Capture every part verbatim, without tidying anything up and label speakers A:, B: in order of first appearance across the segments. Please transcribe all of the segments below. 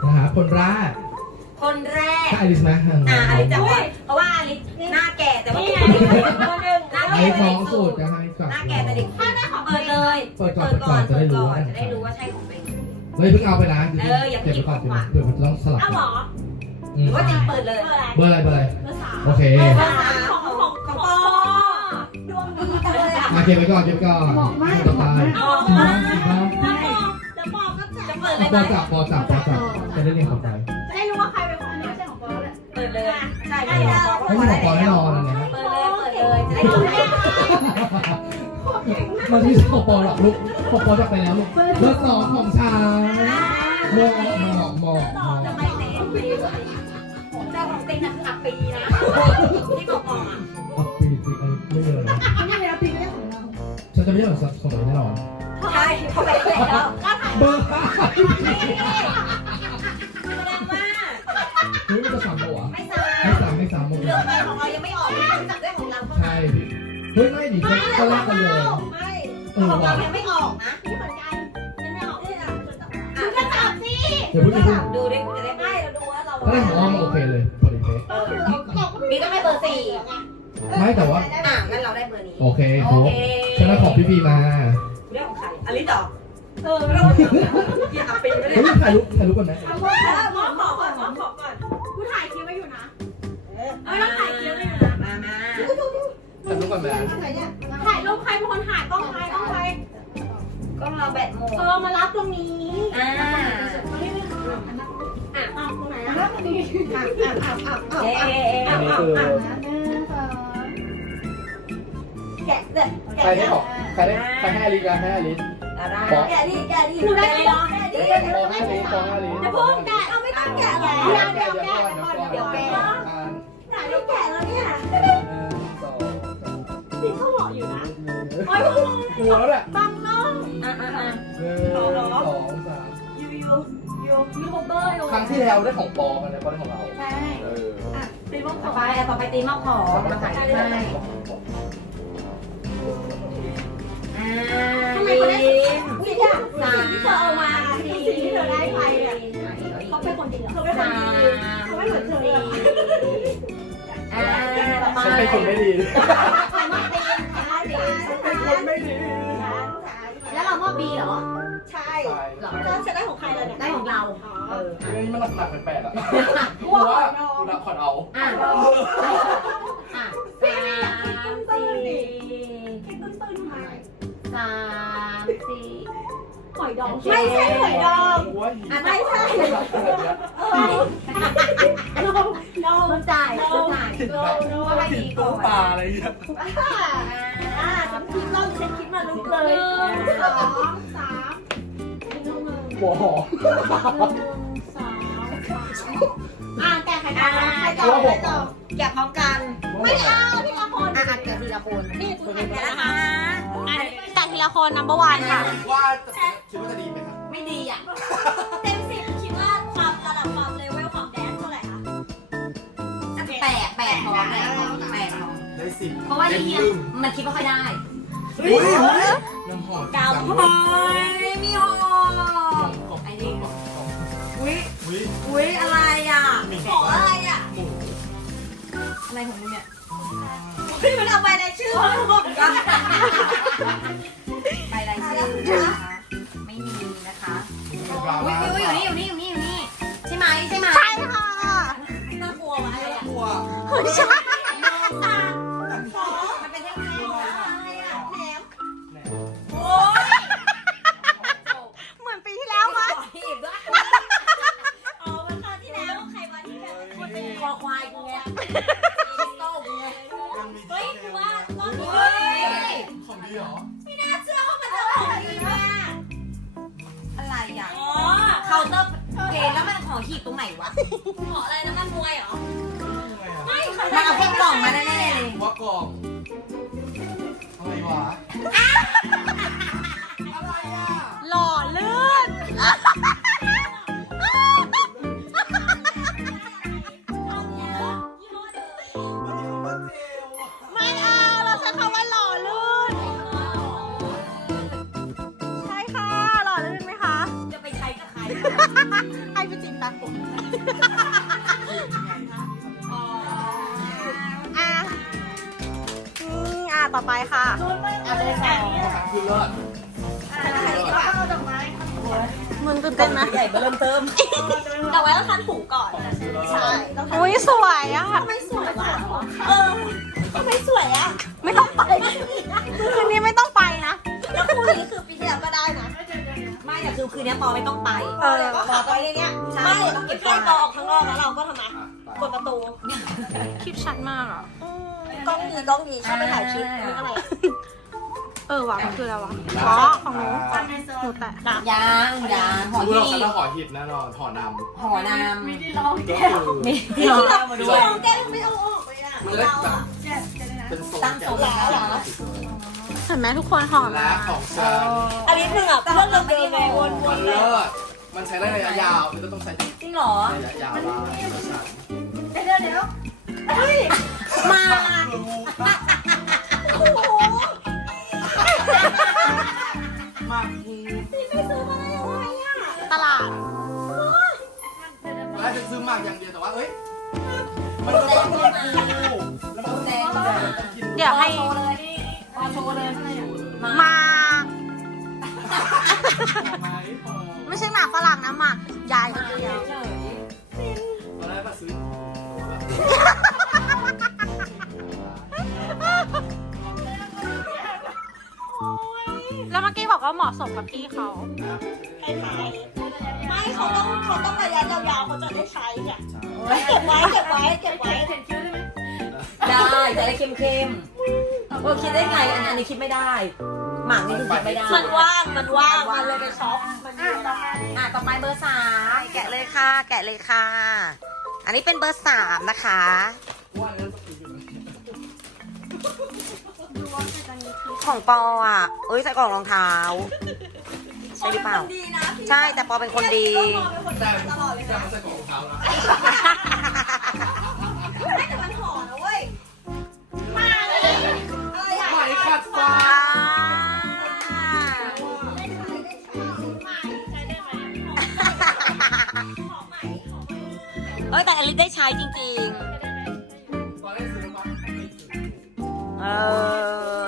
A: นะฮะคนแรก
B: คนแรก
A: ใช่อลิสไหม
B: อ่าอลิสจะว่าเพราะว่าอลิสหน้าแก่แต่ว่าคนหนึ่งหน้าแก่แต่เด็กสุดหน้าแก่แต่เด็กถ้าได้ของเปิดเลยเปิดก่อนจะได้รู้จะได้รู้ว่าใช่ของเป็น
A: เฮ้ยเพิ่งเอาไปนะ
B: เอออย่าเพิ่งหยิบของขวัญ
A: เดี๋ยวมันต้องสลับ
B: เอาหรอหรือว่าจริงเปิดเลย
A: เบอร์อะไรเบอร์อะไร
B: เบอร์สาม
A: โอเค
B: เบอร์สามของของของปอดวงดีจังเลยอ่ะ
A: เก็บไว้ก่อนเก็บไว้ก่อน
C: เหมาะมาก
A: ต่อไป
B: อ๋อแล้วปอก็จะเปิดเลยไหม
A: ปอจับปอจับปอจับจะได้เรียนต่อไป
C: จะได้รู้ว่าใครเป็นคนนี้ไม่ใช่ของปอเลย
B: เปิดเลยใช่
A: ไม่ใช่ของปอแน่นอนอันนี้
B: เปิดเลยเปิดเลยจะได้รู้แน่
A: มันที่ของปอหรอกลูกของปอจับไปแล้วลูกเบอร์สองของชายเหมาะเหมาะเหมาะ
B: จะไปเต็มปีแต่ของเต็มนะคืออับปีนะที่บอกอ่ะ
A: อับปีสิอันไม่เยอะนะ
C: ไม่เป็นอับปีไม่ได้ของเรา
A: ฉันจะไม่ได้ของของเราแน่นอน
B: ใช่เขาไปแล้วก็ถ่าย
A: เบอร์ห้า
B: แสดงว่า
A: เฮ้ยมันจะสามปะวะ
B: ไม่ซ้ำ
A: ไม่สามไม่สามหมด
B: เรื่องไปของเรายังไม่ออกจับได้ของเราเท่านั้น
A: ใช่เฮ้ยไม่ดิก็แรกกันเลย
B: ไม่ของเรายังไม่ออกนะนี่เหมือนกันยังไม่ออกนี่อ่ะคุณก็จับสิ
A: คุณก็จับ
B: ดูดิจะได้ไม่เราดูว่าเรา
A: ถ้าได้ของอ้อมโอเคเลยพอดีเป๊ะ
B: มีก็ไม่เบอร์สี่
A: ไม่แต่ว่า
B: อ่ะงั้นเราได้เบอร์นี้
A: โอเคถูกฉันได้ของพี่บีมา
B: เรื่องของใครอลิสเหรอเออไม่ต้องอย่าอับปีไม่ได้
A: ถ่ายรูปถ่ายรูปก่อนไหม
B: เอาว่าหมอขอก่อนหมอขอก่อน
C: กูถ่ายคลิปไว้อยู่นะ
B: เออต้องถ่ายคลิปไว้อยู่นะมามา
A: ถ่ายรูปก่อนไหม
C: ถ่ายรูปใครเป็นคนถ่ายต้องใครต้องใคร
B: ก็เราแบตหมด
C: เออมารับตรงนี้
B: อ่า
C: อ่ะเอาตรงไหนอ่ะตรงนี้อ่ะอ่ะอ่ะอ่ะอ่ะ
B: เอ๊ะ
C: อ่ะอ่ะอ่ะหนึ่งสอง
B: แกะเด็ด
A: ใครได้ของใครได้ใครให้อลิสกันให้อลิส
B: แกะดิแกะดิ
C: หนูได้ไหม
A: ฟองให้อลิสฟองให้อลิส
B: จะพูดแกะเอาไม่ต้องแกะหรอก
C: เดี๋ยวเดี๋ยวแกะก่อนเดี๋ยวแกะ
B: ไหนไม่แกะแล้วเนี่ย
C: พี่เขาบอกอยู่นะ
A: โอ้ยหัวแล้วแหละ
C: บังน้อง
B: อ่ะอ่ะอ่ะ
A: หนึ่งสองสาม
C: ยูยูยูยูโฮเบอร์ยู
A: ครั้งที่แล้วได้ของปอมันนะปอได้ของเรา
C: ใช่อ่ะตีมอก
B: ต่อไปต่อไปตีมอกของมาขายให้
C: ทำไมเขาได้สิ่งที่ที่เธอเอามาสิ่งที่เธอได้ไปอ่ะเขาเป็นคนดีเหรอเขาเป็นคนดีเขาไม่เหมือนเธอ
B: อ่า
A: ฉันเป็นคนไม่ดี
B: ฉัน
A: เป็นคนไม่ดี
B: แล้วเรามอบบีเหรอ
C: ใช่แล้วฉันได้ของใครล่ะเนี่ย
B: ได้ของเรา
A: เออมันหนักๆแปลกๆอ่ะกูว่ากูนับขอเอา
B: อ่ะอ่ะสามสี่สามสี่
C: หอยดอง
B: ไม่ใช่หอยดองอ่ะไม่ใช่โน้จ่ายโน้จ่ายโน้โน้ให้ดีก่อน
A: ปลาอะไรอย่างเงี้ย
C: อ่าฉันคิดรอบฉันคิดมาลุกเลยสองสาม
A: หัวหอม
C: สองอ่าแกใครต่อใครต่อใครต่อ
B: แกะพร้อมกัน
C: ไม่เอาทีละคน
B: อ่ะแกะทีละคนนี่คุณแกะนะคะ
C: แกะทีละคนนัมเบอร์วันค่ะ
A: ว่าคิดว่าจะดีไหมครับ
B: ไม่ดีอ่ะเต็มสิบคิดว่าความระดับความเลเวลความแดนเท่าไหร่คะแปดแปดพอแปดพอแปดพอ
A: ได้สิบ
B: เพราะว่าที่เนี่ยมันคิดว่าค่อยได้
A: อุ้ยยังหอม
B: เก่าพอยมีหอมไอ้นี่อุ้ยอุ้ยอะไรอ่ะขออะไรอ่ะอะไรของมึงเนี่ยพี่มันเอาไปในชื่อหมดกันไปรายชื่อนะคะไม่มีนะคะอุ้ยอุ้ยอยู่นี่อยู่นี่อยู่นี่อยู่นี่ใช่ไหมใช่ไหม
C: ใช่ค่ะ
B: น่ากลัววะอะไรอ่ะ
A: กลัว
C: ใช่
B: มันเป็นแท่งๆอะไรอ่ะแหนมโอ้ย
C: เหมือนปีที่แล้วมั้ย
B: อ๋อวันคราวที่แล้วใครมาที่แบบคนเป็นคอควายกูไงโต้กูไงเฮ้ยคือว่าต้นนี้
A: ของดีเหรอ
B: ไม่น่าเชื่อว่ามันจะของดีมากอะไรอ่ะอ๋อเคาน์เตอร์เพลงแล้วมันของหีบตรงไหนวะของอะไรนะมันมวยเหรอไม่มันเอาพวกกล่องมาแน่ๆเลย
A: ว่ากล่องอะไรวะอะไรอ่ะ
C: หล่อลื่นไม่เอาเราใช้คำว่าหล่อลื่นใช่ค่ะหล่อลื่นไหมคะ
B: จะไปใช้กับใคร
C: ให้ไปจินตคะอ่ะอืมอ่ะต่อไปค่ะ
B: เอาไปเลยค่ะ
A: คือเลิศ
C: มึงตื่นเต้นไหม
B: ใหญ่เริ่มเติม
C: แต่ไว้ต้องทานถุงก่อน ใช่ต้องทาน
B: อุ้ยสวยอ่ะ
C: ทำไมสวยว่ะเออทำไมสวยอ่ะ ไม่ต้องไป
B: คืนนี้ไม่ต้องไปนะ
C: แล้วคู่นี้คือปีที่แล้วก็ได้นะ
B: ไม่แต่คือคืนนี้ปอไม่ต้องไป
C: เออปอไปในเนี้ยไม่ให้ปอออกข้างนอกแล้วเราก็ทำไมกดประตู
B: คลิปชัดมากอ่ะ
C: อืมกล้องดีกล้องดีชอบไปถ่ายคลิปนี่อะไรอะ
B: เออว่ะมันคืออะไรวะอ๋อของหนูหนูแตะ
C: ยางยางหอ
A: รู้
C: ที่
A: เราจะหอหินแน่นอนหอนำ
B: หอนาม
A: ก็คือ
B: มี
C: ที่
B: ที่
C: เรา
B: เรามา
C: ที่
B: ด้วย
C: เราแก้ไม่เอาออกเลยอ่ะ
A: มันเล็กแบบเป็นโซน
B: ตั้งโซนแล้วเหรอ
C: เห็นไหมทุกคนหอม
A: และของฉัน
C: อันนี้มึงอ่ะเรื่องเดิมๆไงวน
A: มันเลิศมันใช้ได้ระยะยาวมันก็ต้องใช้
B: จริงเหรอ
A: ระยะยาวบ้างของฉัน
C: ๆเดี๋ยวเดี๋ยวเฮ้ยมาโอ้โห
A: มาก
C: พี่ไม่ซื้อมาได้ยังไงอ่ะ
B: ตลาด
A: แล้วจะซื้อหมากอย่างเดียวแต่ว่าเอ้ยมันก็ต้องกินกูแล้วมันก็ต้องกิน
B: เดี๋ยวให้
C: โชว์เลยนี่พอโชว์เลย
B: มา ไม่ใช่หมากฝรั่งนะหมากยายคนเดียว
A: ตอนแรกมาซื้อ
B: แล้วเมื่อกี้บอกว่าเหมาะสมกับพี่เขา
C: ไม่เขาต้องเขาต้องระยะยาวๆเขาจะได้ใช้เนี่ยเก็บไว้เก็บไว้เก็บไว้
B: ได้จะได้เข้มเข้มๆเออคิดได้ไงอันอันนี้คิดไม่ได้ หมากนี่คือคิดไม่ได้
C: มันว่างมันว่างมันเลยไปช็อปมันมีเวลา
B: อ่ะต่อไปเบอร์สามแกะเลยค่ะ แกะเลยค่ะ อันนี้เป็นเบอร์สามนะคะ
A: ว่าเนื้อสกีอยู่
B: ของปออ่ะ เอ้ยใส่กล่องรองเท้า ใช่หรือเปล่า
C: ดีนะพี่
B: ใช่แต่ปอเป็นคนดี
A: แต่
C: ตลอดเลย
A: แต่
C: นะ
A: มันใส่ของรองเท้านะ
C: ไม่แต่มันห่อนะเว้ยมาเลยอะไรอ่ะ
A: ไหมขัดฟ้า
B: เอ้ยแต่อลิซได้ใช้จริง
A: ตอนแรกซื้อมา
B: ๆ เออ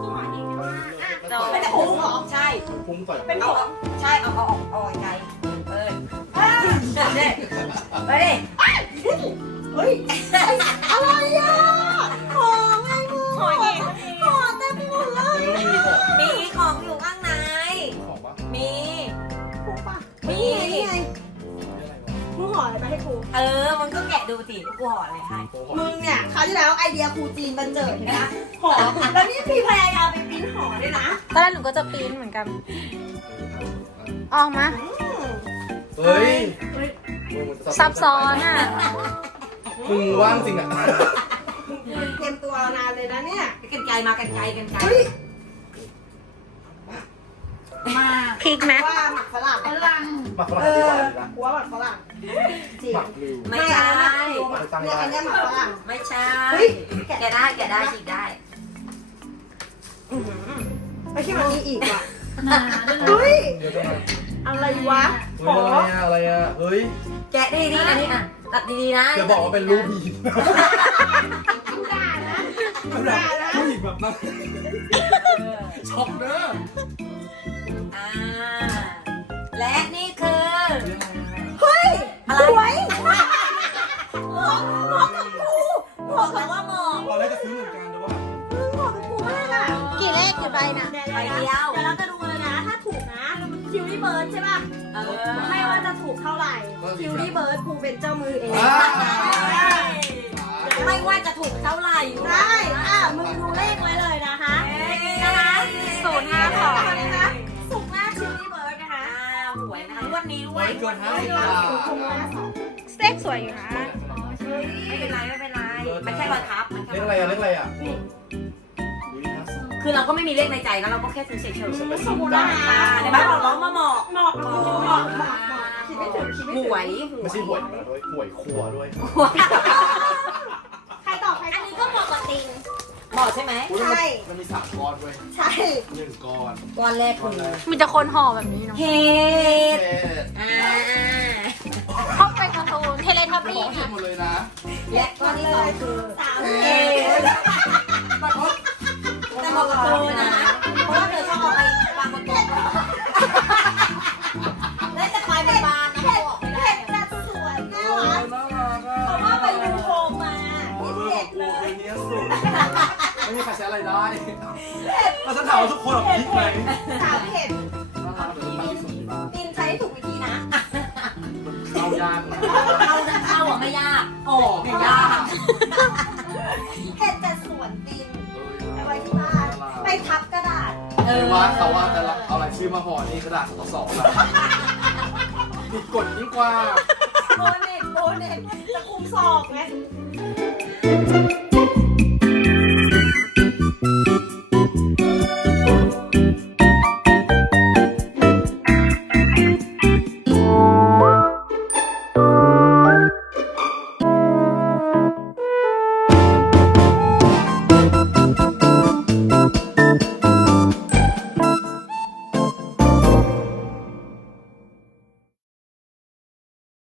C: ไม่แต่พุงเหรอ
B: ใช่
A: พุ่งต่อย
C: เป็น
B: เอา
C: ของ
B: ใช่เอาเอาออกเอาออกไกลเออเด็ดไปดิ
C: เฮ้ยอะไรอ่ะห่อไงมึงห่อห่อเต็มไปหมดเลย
A: มีของ
B: มีของอยู่ข้างใน
A: ของปะ
B: มี
C: พุงปะ
B: มี
C: นี่ไงมึงห่ออะไรมาให้กู
B: เออ มันก็แกะดูสิกูห่ออะไรให้
C: มึงเนี่ยคราวที่แล้วไอเดียครูจีนบันเจิดนะห่อแล้วนี่พี่พยายามไปปริ้นห่อด้วยนะ
B: ตอนแรกหนูก็จะปีนเหมือนกัน ออกมา
A: เฮ้ย
B: ซับซ้อนอ่ะ
A: มึงว่างจริงอ่ะ
C: เตรียมตัวนานเลยนะเนี่ย
B: กันไกลมากันไกลกันไกล
C: เฮ้ย
B: พริกไหม
C: ว่าหมักฝรั่งฝรั่ง
A: หมักฝรั่
C: เอง
A: ดี
C: อก
A: ว่าดีนะ
C: กูว่าหมักฝรั่งจริง
A: หมักริว
B: ไม่ใช่
C: เนี่ยอันเนี้ยหมักฝรั่ง
B: ไม่ใช่
C: เฮ้ย
B: แกะได้แกะได้ฉีกได้
C: ไอ้ที่มันมีอีกอ่ะเฮ้ย
A: เดี๋ยวจะมา
C: อะไรวะ
A: เฮ้ยอะไรอ่ะอะไรอ่ะเฮ้ย
B: แกะได้ดีอันนี้อ่ะตัดดีๆนะ
A: อย่าบอกว่าเป็นรูปผี
C: กูด่านะ
A: ขนาดผู้หญิงแบบนั้นช็อกเด้อ
B: อ่าและนี่คือ
C: เฮ้ย
B: อะไร
C: สวยหมอกหมอกกับกูหมอกกับว่าหมอก
A: ตอนแรกจะซื้อเหมือนกันแต่ว่า
C: มึงหมอกกับกูมากอ่ะ
B: กี่เลขกี่ใบนะ
C: เดี๋ยวเดี๋ยวเราจะดูเลยนะ ถ้าถูกนะคิวรี่เบิร์ดใช่ป่ะ
B: เออ
C: ไม่ว่าจะถูกเท่าไหร่คิวรี่เบิร์ดกูเป็นเจ้ามือเอง
B: ไม่ว่าจะถูกเท่าไหร่
C: ได้อ่ะมึงดูเลขไว้เลยนะคะนะคะ
B: ศูนย์ห้าสอง
C: นะคะสุกหน้าคิวรี่เบิร์ดนะคะ
B: อ่าหวยนะคะงวันนี้ด้ว
A: ไว้
B: ย
A: เกินห้าสิบบาท
C: สุกหน้าสอง
B: เลขสวยอยู่นะไม่เป็นไรไม่เป็นไรมันแค่รอยทับมันแค่
A: เรื่องอะไรอ่ะเรื่องอะไรอ่ะอุ้ยห้าสิบ
B: คือเราก็ไม่มีเลขในใจนะเราก็แค่ซื้อเฉยๆ
C: สมมตินะ
B: อ่าในบ้านเราร้องมาหมอก
C: หมอกหมอกหมอกหมอกคิดไม่ถึงคิดไม่
B: ห
C: ถึง
B: วย
A: ไม่ใช่หวยมาด้วยหวยครัวด้วย
C: ใครตอบใครอันนี้ก็เหมาะกับติง
B: หมอกใช่ไหม
A: อุ๊ยมันมันมีสามก้อนด้วย
C: ใช่
A: หนึ่งก้อน
B: ก้อนแรกคือ
D: มีแต่คนห่อแบบนี้เนาะ
B: เฮด
A: เอ๊ะ
B: อ่า
C: ชอบเป็นการ์ตูนเทเลทับ
A: บ
C: บี้
A: อกเสร็จหมดเลยนะ
B: และข้อที่สองคือ
C: สาม
B: เอ
C: เอ
B: แต่บอกกับเธอนะ เพราะว่าเธอชอบเอาไปวางบนโต๊ะและจะไปเป็นบานนะบอกไม่ได้
C: เห็ดจะสวยน่ารัก
A: น่ารักอ่ะ
C: เพราะว่าไปดูโฮมมา
A: โอ้ยเบอร์
C: เห็
A: ขอ
C: ด
A: งกู
C: เลย
A: เป็นเนี้ยสุดไม่มีใครใช้อะไรได้เราจะถามว่าทุกคนแบบคิดไหม
C: สามเห็ด
A: น่ารักเดี๋ยวจะตั้งที่สุดที่บ้าน
C: ดินใช้ถูกวิธีนะ
A: เข้ายากนะ
B: เข้าเข้าอ่ะไม่ยากออกเนี่ยยาก
C: เห็ดจะสวนดินเอาไว้ที่บ้านไปทับกระดาษ
B: เอ
A: ห
B: อ
A: รือว่าเขาว่าแต่ละเอาอะไรชื่อมาห่อนี่กระดาษสสอะผิดกฎยิ่งกว่า
C: โบเน็ตโบเน็ตจะคุมศอกไง